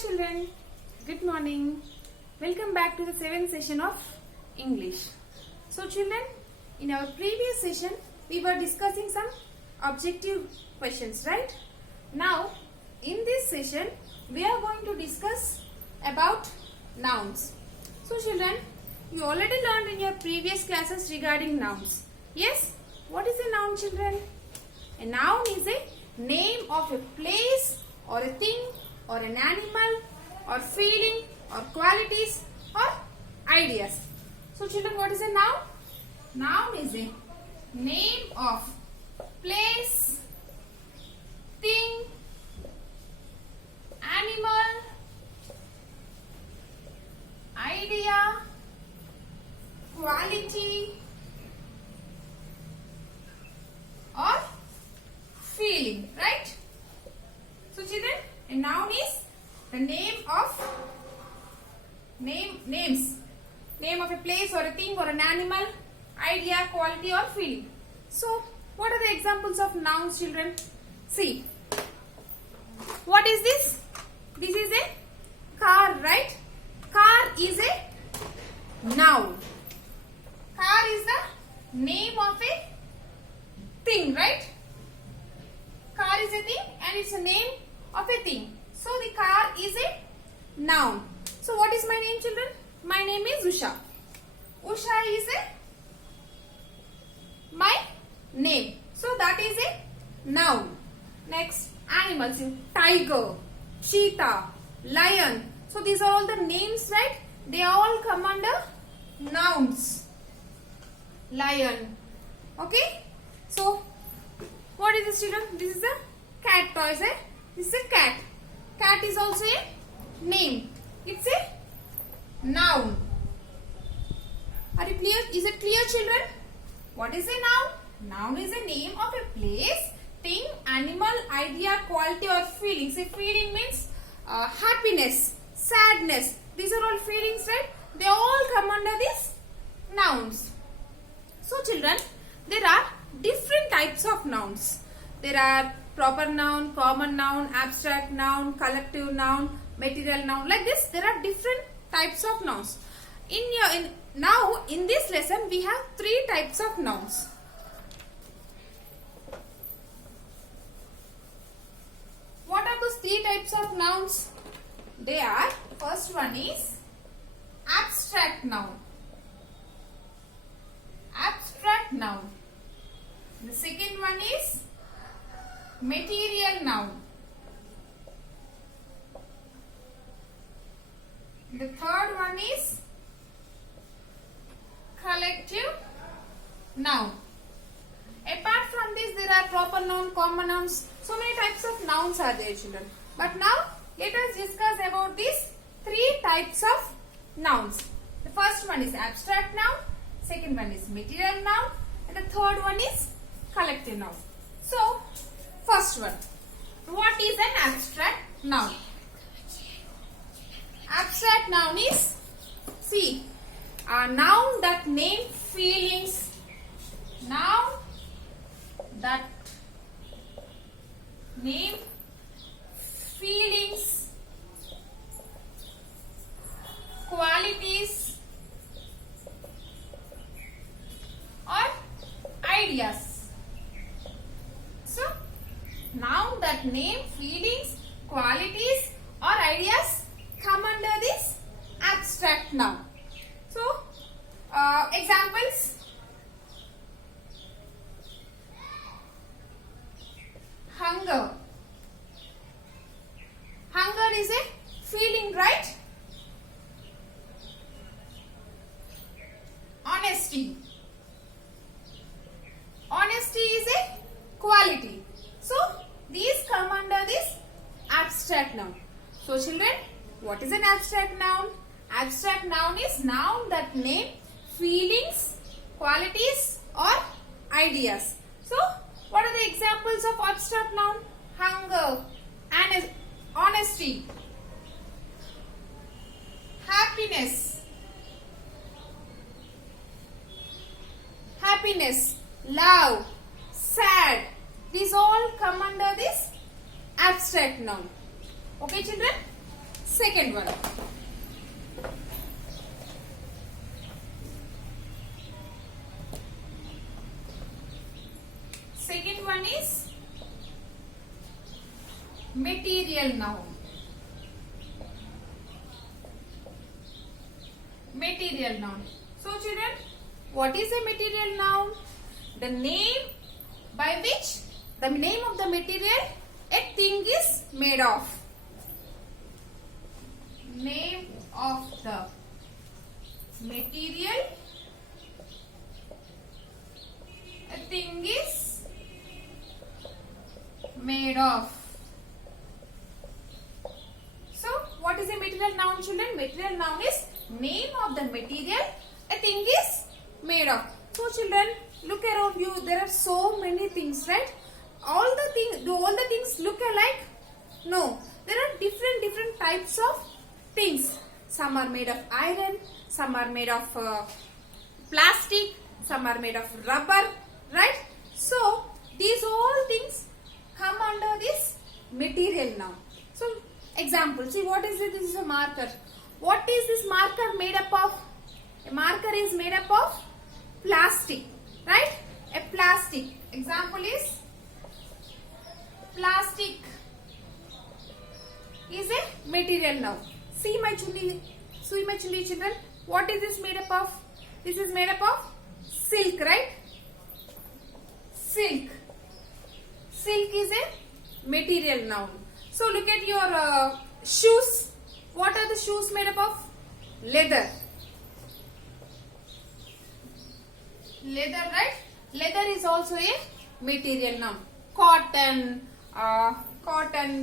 children, good morning. Welcome back to the 7th session of English. So children, in our previous session we were discussing some objective questions, right? Now in this session we are going to discuss about nouns. So children, you already learned in your previous classes regarding nouns. Yes? What is a noun, children? A noun is a name of a place or a thing or an animal or feeling or qualities or ideas. So children, what is a noun? Noun is a name of place, thing, animal, idea, quality or feeling, right? So children, a noun is the name of a place or a thing or an animal, idea, quality or feeling. So what are the examples of nouns, children? See, what is this? This is a car, right? Car is a noun. Car is the name of a thing, right? Car is a thing and it's a name of a thing. So the car is a noun. So what is my name, children? My name is Usha. Usha is my name. So that is a noun. Next, animals. Tiger, cheetah, lion. So these are all the names, right? They all come under nouns. Lion. Okay? So what is this, children? This is a cat toy, is it? This is a cat. Cat is also a name. It's a noun. Are you clear? Is it clear, children? What is a noun? Noun is a name of a place, thing, animal, idea, quality or feeling. Say feeling means happiness, sadness. These are all feelings, right? They all come under these nouns. So children, there are different types of nouns. There are proper noun, common noun, abstract noun, collective noun, material noun. Like this, there are different types of nouns. Now in this lesson we have 3 types of nouns. What are those 3 types of nouns? They are, first one is abstract noun. Abstract noun. The second one is material noun. The third one is collective noun. Apart from this, there are proper noun, common nouns. So many types of nouns are there, children. But now, let us discuss about these 3 types of nouns. The first one is abstract noun. Second one is material noun. And the third one is collective noun. So, first one. What is an abstract noun? Abstract noun is, see, a noun that name feelings. Noun that name feelings, qualities or ideas. So, noun that name feelings, qualities or ideas come under this abstract noun. So, examples. Hunger. Hunger is a feeling, right? Honesty. Honesty is a quality. So, these come under this abstract noun. So, children, what is an abstract noun? Abstract noun is noun that name feelings, qualities or ideas. So, what are the examples of abstract noun? Hunger, honesty, happiness, love, sad. These all come under this abstract noun. Okay, children? second one. Second one is material noun. Material noun. So children, what is a material noun? The name by which the name of the material a thing is made of. Name of the material a thing is made of. So, what is a material noun, children? Material noun is name of the material a thing is made of. So, children, look around you. There are so many things, right? Do all the things look alike? No. There are different types of things. Some are made of iron, some are made of plastic, some are made of rubber, right? So, these all things come under this material noun. So, example, see what is it? This is a marker. What is this marker made up of? A marker is made up of plastic, right? A plastic. Example is plastic is a material noun. See my children. What is this made up of? This is made up of silk, right? Silk. Silk is a material noun. So look at your shoes. What are the shoes made up of? Leather. Leather, right? Leather is also a material noun. Cotton,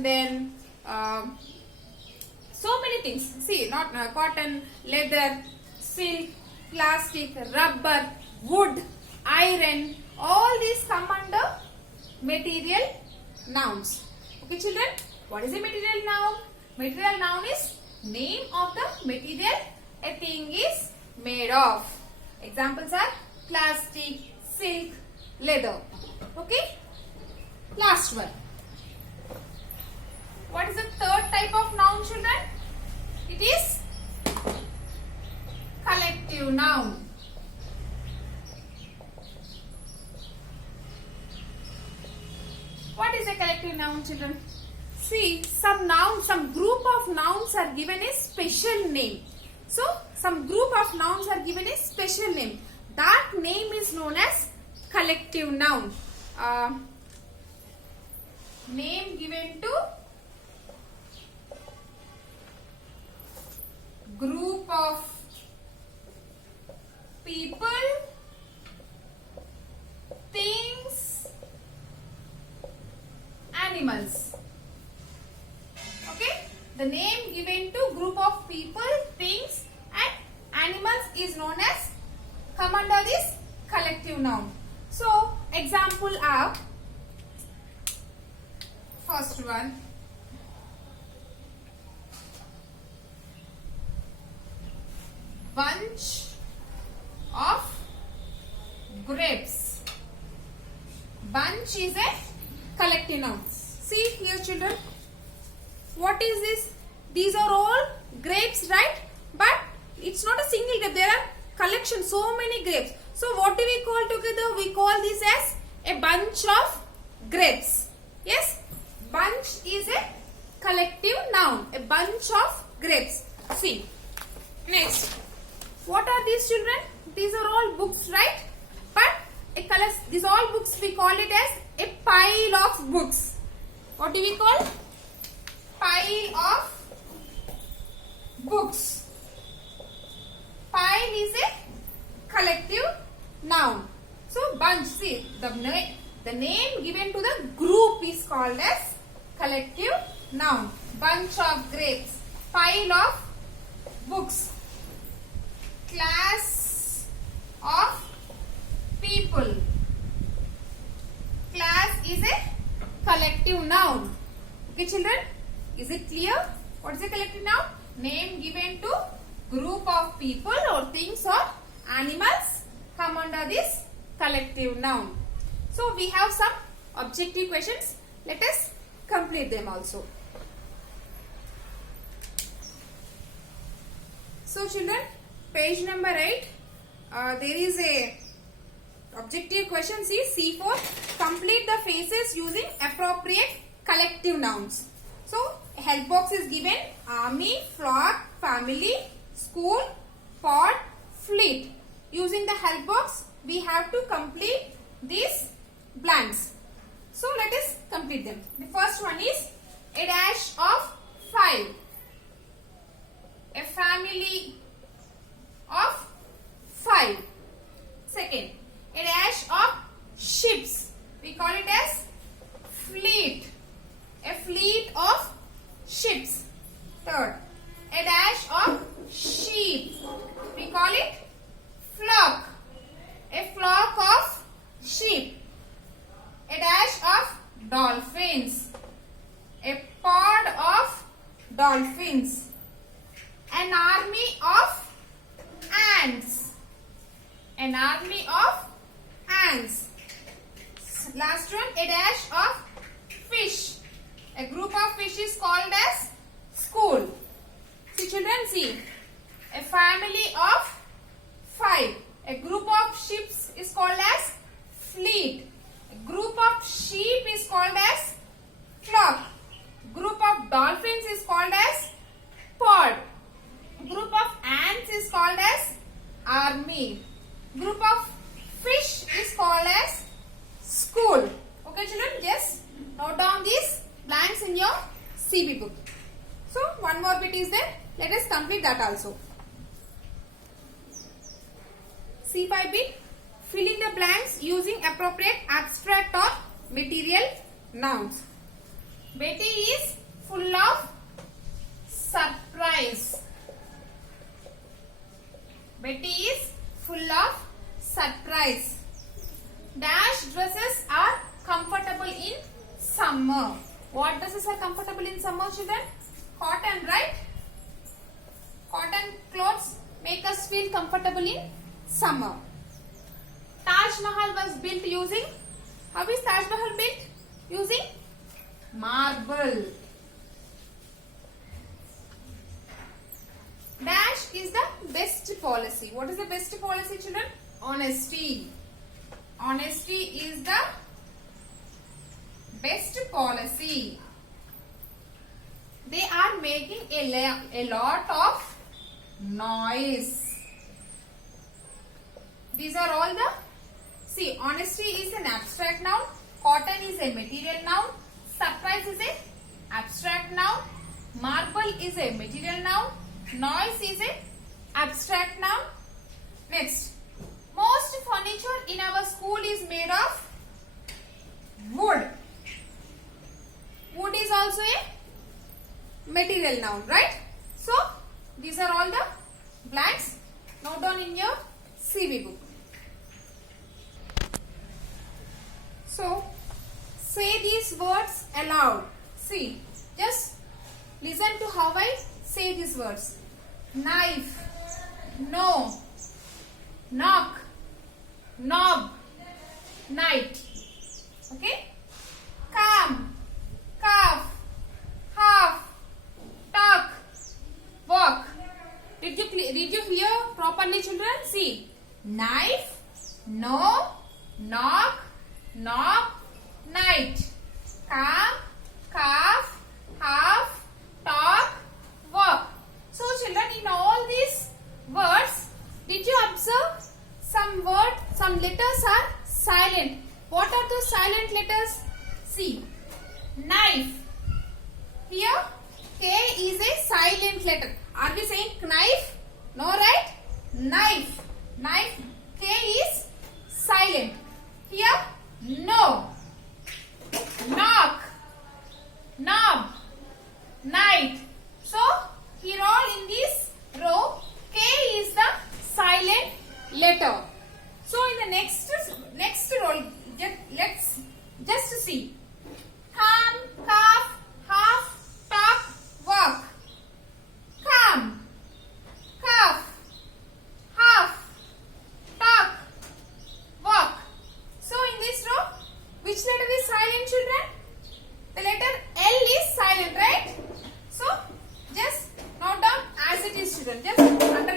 then so many things. See, not cotton, leather, silk, plastic, rubber, wood, iron. All these come under material nouns. Okay, children. What is a material noun? Material noun is name of the material a thing is made of. Examples are plastic, silk, leather. Okay. Last one. What is the third type of noun, children? It is collective noun. What is a collective noun, children? See, some group of nouns are given a special name. So, some group of nouns are given a special name. That name is known as collective noun. Name given to group of people, things, animals. Okay? The name given to group of people, things and animals is known as come under this collective noun. So, example are first one. Bunch of grapes. Bunch is a collective noun. See here, children. What is this? These are all grapes, right? But it's not a single grape. There are collection, so many grapes. So what do we call together? We call this as a bunch of grapes. Yes? Bunch is a collective noun. A bunch of grapes. See. Next. What are these, children? These are all books, right? But these all books we call it as a pile of books. What do we call? Pile of books. Pile is a collective noun. So bunch, see the name given to the group is called as collective noun. Bunch of grapes. Pile of books. Class of people. Class is a collective noun. Okay, children? Is it clear? What is a collective noun? Name given to group of people or things or animals come under this collective noun. So, we have some objective questions. Let us complete them also. So children, page number 8, there is a objective question. See C4. Complete the phrases using appropriate collective nouns. So help box is given: army, flock, family, school, pot, fleet. Using the help box, we have to complete these blanks. So let us complete them. The first one is a dash of 5. A family of 5. Second, a dash of ships. We call it as fleet. A fleet of ships. Third, a dash of sheep. We call it flock. A flock of sheep. A dash of dolphins. A pod of dolphins. An army of ants. An army of ants. Last one, a dash of fish. A group of fish is called as school. See children, see. A family of 5. A group of ships is called as fleet. A group of sheep is called as flock. Group of dolphins is called as pod. Group of ants is called as army. Group of fish is called as school. Okay children, just note down these blanks in your CB book. So one more bit is there. Let us complete that also. C5 bit. Fill in the blanks using appropriate abstract or material nouns. Betty is full of surprise. Betty is full of surprise. Dash dresses are comfortable in summer. What dresses are comfortable in summer, children? Cotton, right? Cotton clothes make us feel comfortable in summer. Taj Mahal was built using, how is Taj Mahal built? Using marble. Dash is the best policy. What is the best policy, children? Honesty. Honesty is the best policy. They are making a lot of noise. These are all the, see, honesty is an abstract noun, cotton is a material noun, surprise is a abstract noun, marble is a material noun, noise is a abstract noun. Next, most furniture in our school is made of wood. Wood is also a material noun, right? So, these are all the blanks. Note down in your CB book. So, say these words aloud. See, just listen to how I say these words. Knife, no, knock, knob, night. Okay? Come, calf, half, talk, walk. Did you hear properly, children? See, knife, no, knock, knob, night. Come, calf, half, talk, walk. So children, in all these words, did you observe some letters are silent. What are those silent letters? See, knife. Here, K is a silent letter. Are we saying knife? No, right? Knife. Knife. K is silent. Here, no. Knock. Knob. Night. So, here all in this row, K is the silent letter. So, in the next row, let's just see. Come, calf, half, talk, walk. Come, calf, half, talk, walk. So, in this row, which letter is silent, children? The letter L is silent, right? So, just note down as it is, children. Just underline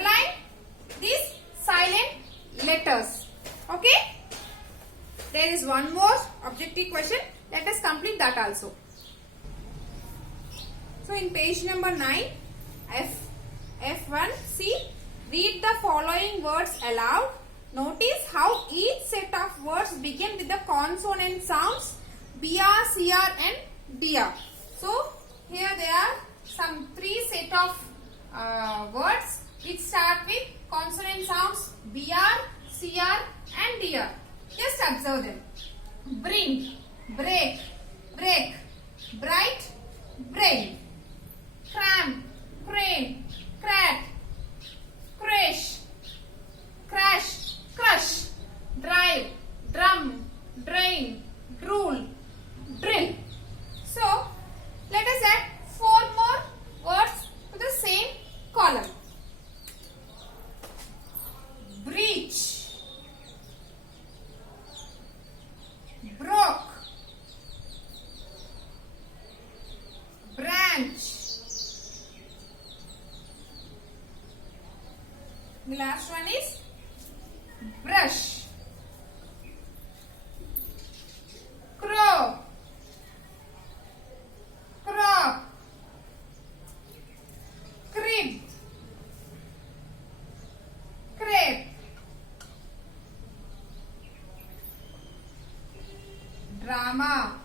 50 question. Let us complete that also. So in page number 9, F1, see, read the following words aloud. Notice how each set of words begin with the consonant sounds BR, CR and DR. So here there are some 3 set of words which start with consonant sounds BR, CR and DR. Just observe them. Bring, break, break, bright, brain. Cram, crane, crat, crash, crash, crush, drive, drum, drain, drool, drill. So, let us add 4 more words to the same column. Breach, broke, branch. The last one is brush, crow, crop, crib, crepe, drama,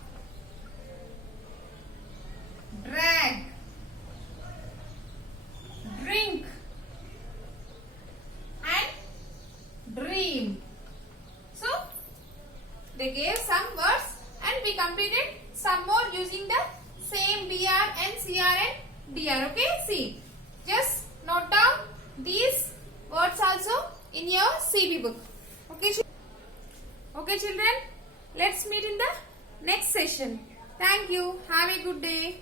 drag, drink and dream. So they gave some words and we completed some more using the same BR and CR and DR. Okay, see, just note down these words also in your CB book. Okay children, let's meet in the next session. Thank you. Have a good day.